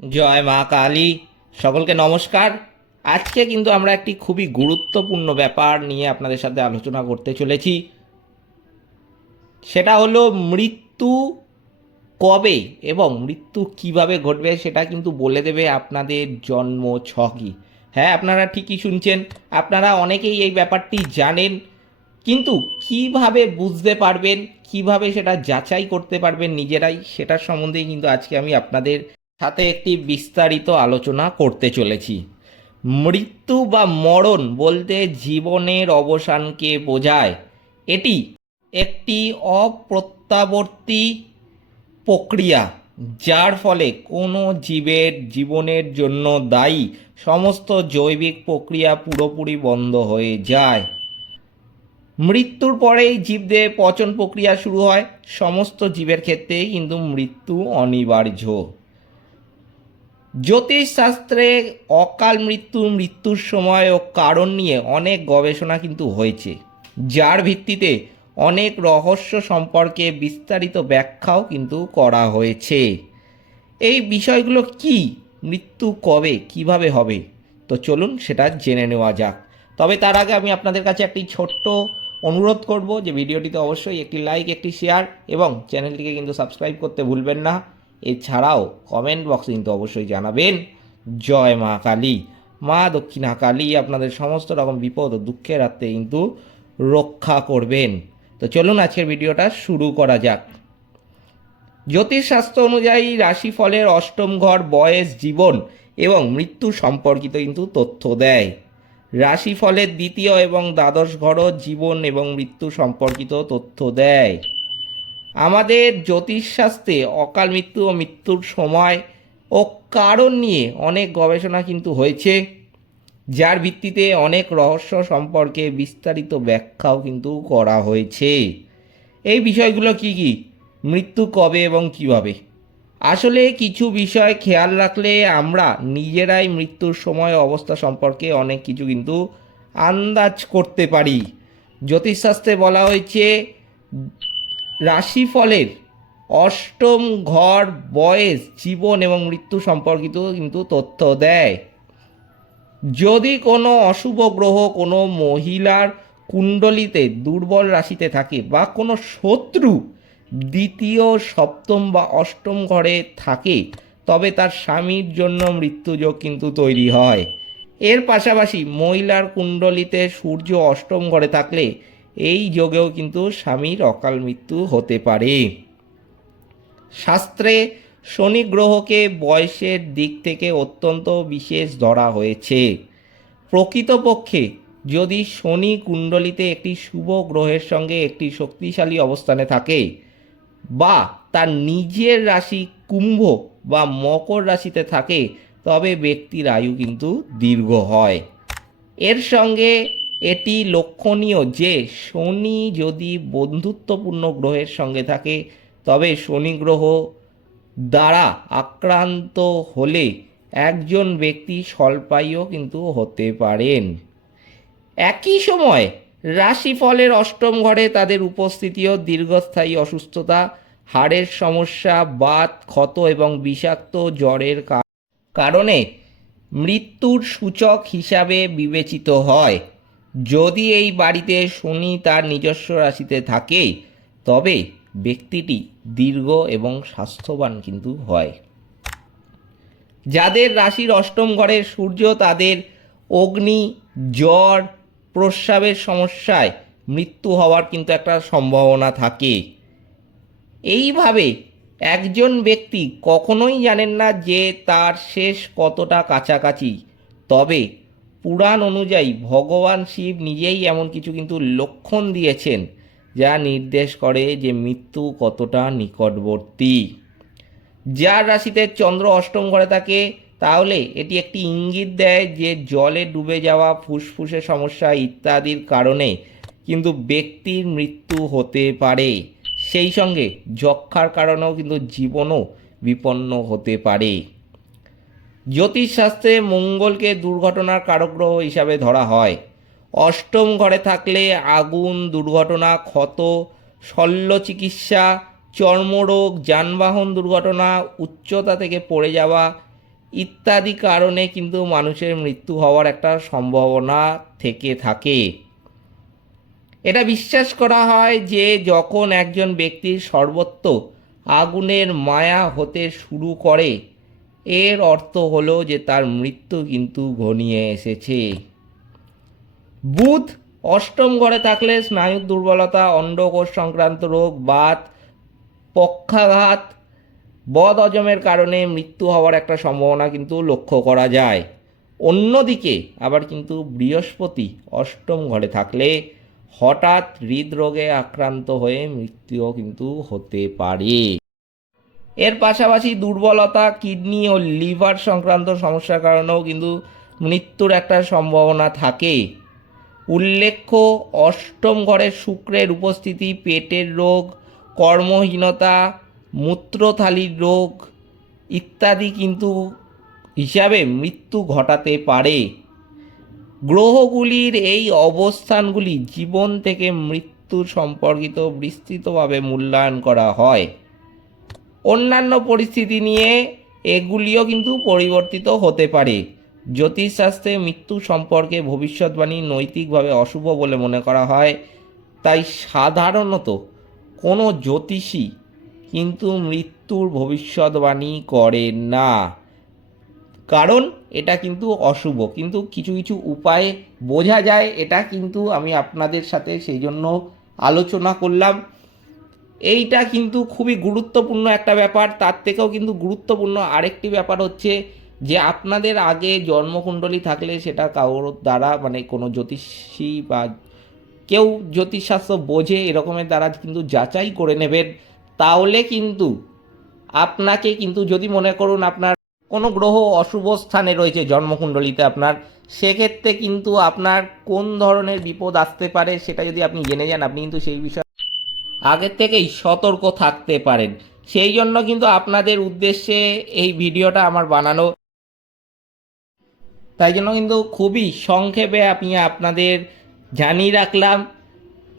জয় মা কালী। সকলকে নমস্কার। আজকে কিন্তু আমরা একটি খুবই গুরুত্বপূর্ণ ব্যাপার নিয়ে আপনাদের সাথে আলোচনা করতে চলেছি। সেটা হলো মৃত্যু কবে এবং মৃত্যু কীভাবে ঘটবে সেটা কিন্তু বলে দেবে আপনাদের জন্ম ছকই হ্যাঁ আপনারা ঠিকই শুনছেন। আপনারা অনেকেই এই ব্যাপারটি জানেন। কিন্তু কীভাবে বুঝতে পারবেন, কীভাবে সেটা যাচাই করতে পারবেন নিজেরাই, সেটার সম্বন্ধেই কিন্তু আজকে আমি আপনাদের সাথে একটি বিস্তারিত আলোচনা করতে চলেছি। মৃত্যু বা মরণ বলতে জীবনের অবসানকে বোঝায়। এটি একটি অপ্রত্যাবর্তী প্রক্রিয়া, যার ফলে কোনো জীবের জীবনের জন্য দায়ী সমস্ত জৈবিক প্রক্রিয়া পুরোপুরি বন্ধ হয়ে যায়। মৃত্যুর পরেই জীবদের পচন প্রক্রিয়া শুরু হয়। সমস্ত জীবের ক্ষেত্রেই কিন্তু মৃত্যু অনিবার্য। জ্যোতিষশাস্ত্রে অকাল মৃত্যু, মৃত্যুর সময় ও কারণ নিয়ে অনেক গবেষণা কিন্তু হয়েছে। যার ভিত্তিতে অনেক রহস্য সম্পর্কে বিস্তারিত ব্যাখ্যাও কিন্তু করা হয়েছে। এই বিষয়গুলো কি? মৃত্যু কবে? কীভাবে হবে? তো চলুন সেটা জেনে নেওয়া যাক। তবে তার আগে আমি আপনাদের কাছে একটি ছোট্ট অনুরোধ করব যে ভিডিওটিতে অবশ্যই একটি লাইক, একটি শেয়ার এবং চ্যানেলটিকে কিন্তু সাবস্ক্রাইব করতে ভুলবেন না। এছাড়াও কমেন্ট বক্সে কিন্তু অবশ্যই জানাবেন। জয় মা কালী। মা দক্ষিণা কালী আপনাদের সমস্ত রকম বিপদ ও দুঃখের হাতে কিন্তু রক্ষা করবেন। তো চলুন আজকের ভিডিওটা শুরু করা যাক। জ্যোতিষশাস্ত্র অনুযায়ী রাশিফলের অষ্টম ঘর বয়স, জীবন এবং মৃত্যু সম্পর্কিত কিন্তু তথ্য দেয়। রাশিফলের দ্বিতীয় এবং দ্বাদশ ঘরও জীবন এবং মৃত্যু সম্পর্কিত তথ্য দেয়। আমাদের জ্যোতিষশাস্ত্রে অকাল মৃত্যু ও মৃত্যুর সময় ও কারণ নিয়ে অনেক গবেষণা কিন্তু হয়েছে, যার ভিত্তিতে অনেক রহস্য সম্পর্কে বিস্তারিত ব্যাখ্যাও কিন্তু করা হয়েছে। এই বিষয়গুলো কি কি? মৃত্যু কবে এবং কীভাবে? আসলে কিছু বিষয় খেয়াল রাখলে আমরা নিজেরাই মৃত্যুর সময় অবস্থা সম্পর্কে অনেক কিছু কিন্তু আন্দাজ করতে পারি। জ্যোতিষশাস্ত্রে বলা হয়েছে রাশিফলের অষ্টম ঘর বয়স, জীবন এবং মৃত্যু সম্পর্কিত কিন্তু তথ্য দেয়। যদি কোনো অশুভ গ্রহ কোনো মহিলার কুণ্ডলিতে দুর্বল রাশিতে থাকে বা কোনো শত্রু দ্বিতীয়, সপ্তম বা অষ্টম ঘরে থাকে, তবে তার স্বামীর জন্য মৃত্যুযোগ কিন্তু তৈরি হয়। এর পাশাপাশি মহিলার কুণ্ডলিতে সূর্য অষ্টম ঘরে থাকলে এই যোগেও কিন্তু স্বামীর অকাল মৃত্যু হতে পারে। শাস্ত্রে শনি গ্রহকে বয়সের দিক থেকে অত্যন্ত বিশেষ ধরা হয়েছে। প্রকৃতপক্ষে যদি শনি কুণ্ডলিতে একটি শুভ গ্রহের সঙ্গে একটি শক্তিশালী অবস্থানে থাকে বা তার নিজের রাশি কুম্ভ বা মকর রাশিতে থাকে, তবে ব্যক্তির আয়ু কিন্তু দীর্ঘ হয়। এর সঙ্গে এটি লক্ষণীয় যে শনি যদি বন্ধুত্বপূর্ণ গ্রহের সঙ্গে থাকে, তবে শনি গ্রহ দ্বারা আক্রান্ত হলে একজন ব্যক্তি স্বল্পায়ও কিন্তু হতে পারেন। একই সময় রাশিফলের অষ্টম ঘরে তাদের উপস্থিতিও দীর্ঘস্থায়ী অসুস্থতা, হাড়ের সমস্যা, বাত, ক্ষত এবং বিষাক্ত জ্বরের কারণে মৃত্যুর সূচক হিসাবে বিবেচিত হয়। যদি এই বাড়িতে শনি তার নিজস্ব রাশিতে থাকে, তবে ব্যক্তিটি দীর্ঘ এবং স্বাস্থ্যবান কিন্তু হয়। যাদের রাশির অষ্টম ঘরে সূর্য, তাদের অগ্নি, জ্বর, প্রস্রাবের সমস্যায় মৃত্যু হওয়ার কিন্তু একটা সম্ভাবনা থাকে। এইভাবে একজন ব্যক্তি কখনোই জানেন না যে তার শেষ কতটা কাছাকাছি, তবে পুরাণ অনুযায়ী ভগবান শিব নিজেই এমন কিছু কিন্তু লক্ষণ দিয়েছেন, যা নির্দেশ করে যে মৃত্যু কতটা নিকটবর্তী। যার রাশিতে চন্দ্র অষ্টম ঘরে থাকে, তাহলে এটি একটি ইঙ্গিত দেয় যে জলে ডুবে যাওয়া ফুসফুসে সমস্যা ইত্যাদির কারণে কিন্তু ব্যক্তির মৃত্যু হতে পারে। সেই সঙ্গে যক্ষার কারণেও কিন্তু জীবনও বিপন্ন হতে পারে। জ্যোতিষশাস্ত্রে মঙ্গলকে দুর্ঘটনার কারক গ্রহ হিসাবে ধরা হয়। অষ্টম ঘরে থাকলে আগুন, দুর্ঘটনা, ক্ষত শল্য চিকিৎসা চর্মরোগ, যানবাহন দুর্ঘটনা, উচ্চতা থেকে পড়ে যাওয়া ইত্যাদি কারণে কিন্তু মানুষের মৃত্যু হওয়ার একটা সম্ভাবনা থেকে থাকে। এটা বিশ্বাস করা হয় যে যখন একজন ব্যক্তির সর্বত্র আগুনের মায়া হতে শুরু করে এর অর্থ হলো যে তার মৃত্যু কিন্তু ঘনিয়ে এসেছে। বুধ অষ্টম ঘরে থাকলে স্নায়ুর দুর্বলতা অন্ডকোষ সংক্রান্ত রোগ, বাত, পক্ষাঘাত, বদ হজমের কারণে মৃত্যু হওয়ার একটা সম্ভাবনা কিন্তু লক্ষ্য করা যায়। অন্যদিকে আবার কিন্তু বৃহস্পতি অষ্টম ঘরে থাকলে হঠাৎ হৃদরোগে আক্রান্ত হয়ে মৃত্যুও কিন্তু হতে পারে। এর পাশাপাশি দুর্বলতা, কিডনি ও লিভার সংক্রান্ত সমস্যার কারণেও কিন্তু মৃত্যুর একটা সম্ভাবনা থাকে। উল্লেখ্য, অষ্টম ঘরে শুক্রের উপস্থিতি, পেটের রোগ, কর্মহীনতা, মূত্রথালির রোগ ইত্যাদি কিন্তু হিসাবে মৃত্যু ঘটাতে পারে। গ্রহগুলির এই অবস্থানগুলি জীবন থেকে মৃত্যু সম্পর্কিত বিস্তৃতভাবে মূল্যায়ন করা হয়। অন্যান্য পরিস্থিতি নিয়ে এগুলিও কিন্তু পরিবর্তিত হতে পারে। জ্যোতিষশাস্ত্রে মৃত্যু সম্পর্কে ভবিষ্যৎবাণী নৈতিকভাবে অশুভ বলে মনে করা হয়। তাই সাধারণত কোনো জ্যোতিষী কিন্তু মৃত্যুর ভবিষ্যৎবাণী করে না। কারণ এটা কিন্তু অশুভ। কিন্তু কিছু কিছু উপায়ে বোঝা যায়, এটা কিন্তু আমি আপনাদের সাথে সেই জন্য আলোচনা করলাম। এইটা কিন্তু খুবই গুরুত্বপূর্ণ একটা ব্যাপার। তার থেকেও কিন্তু গুরুত্বপূর্ণ আরেকটি ব্যাপার হচ্ছে যে, আপনাদের আগে জন্মকুণ্ডলী থাকলে সেটা কারোর দ্বারা মানে কোনো জ্যোতিষী বা কেউ জ্যোতিষশাস্ত্র বোঝে, এরকমের দ্বারা কিন্তু যাচাই করে নেবেন। তাহলে কিন্তু আপনাকে কিন্তু যদি মনে করুন আপনার কোনো গ্রহ অশুভ স্থানে রয়েছে জন্মকুণ্ডলিতে আপনার, সেক্ষেত্রে কিন্তু আপনার কোন ধরনের বিপদ আসতে পারে সেটা যদি আপনি জেনে যান, আপনি কিন্তু সেই বিষয়ে আগের থেকেই সতর্ক থাকতে পারেন। সেই জন্য কিন্তু আপনাদের উদ্দেশ্যে এই ভিডিওটা আমার বানানো। তাই জন্য কিন্তু খুবই সংক্ষেপে আমি আপনাদের জানিয়ে রাখলাম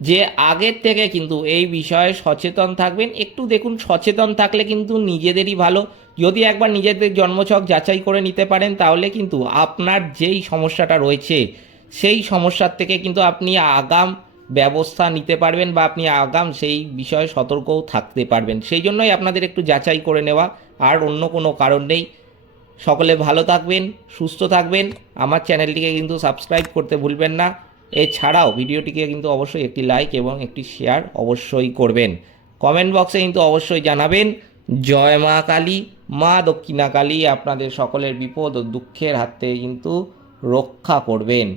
যে আগের থেকে কিন্তু এই বিষয়ে সচেতন থাকবেন। একটু দেখুন, সচেতন থাকলে কিন্তু নিজেদেরই ভালো। যদি একবার নিজেদের জন্মছক যাচাই করে নিতে পারেন, তাহলে কিন্তু আপনার যেই সমস্যাটা রয়েছে, সেই সমস্যার থেকে কিন্তু আপনি আগাম ব্যবস্থা নিতে পারবেন বা আপনি আগাম সেই বিষয়ে সতর্কও থাকতে পারবেন। সেই জন্যই আপনাদের একটু যাচাই করে নেওয়া, আর অন্য কোনো কারণ নেই। সকলে ভালো থাকবেন, সুস্থ থাকবেন। আমার চ্যানেলটিকে কিন্তু সাবস্ক্রাইব করতে ভুলবেন না। এছাড়াও ভিডিওটিকে কিন্তু অবশ্যই একটি লাইক এবং একটি শেয়ার অবশ্যই করবেন। কমেন্ট বক্সে কিন্তু অবশ্যই জানাবেন, জয় মা কালী, মা দক্ষিণা কালী। আপনাদের সকলের বিপদ ও দুঃখের হাত থেকে কিন্তু রক্ষা করবেন।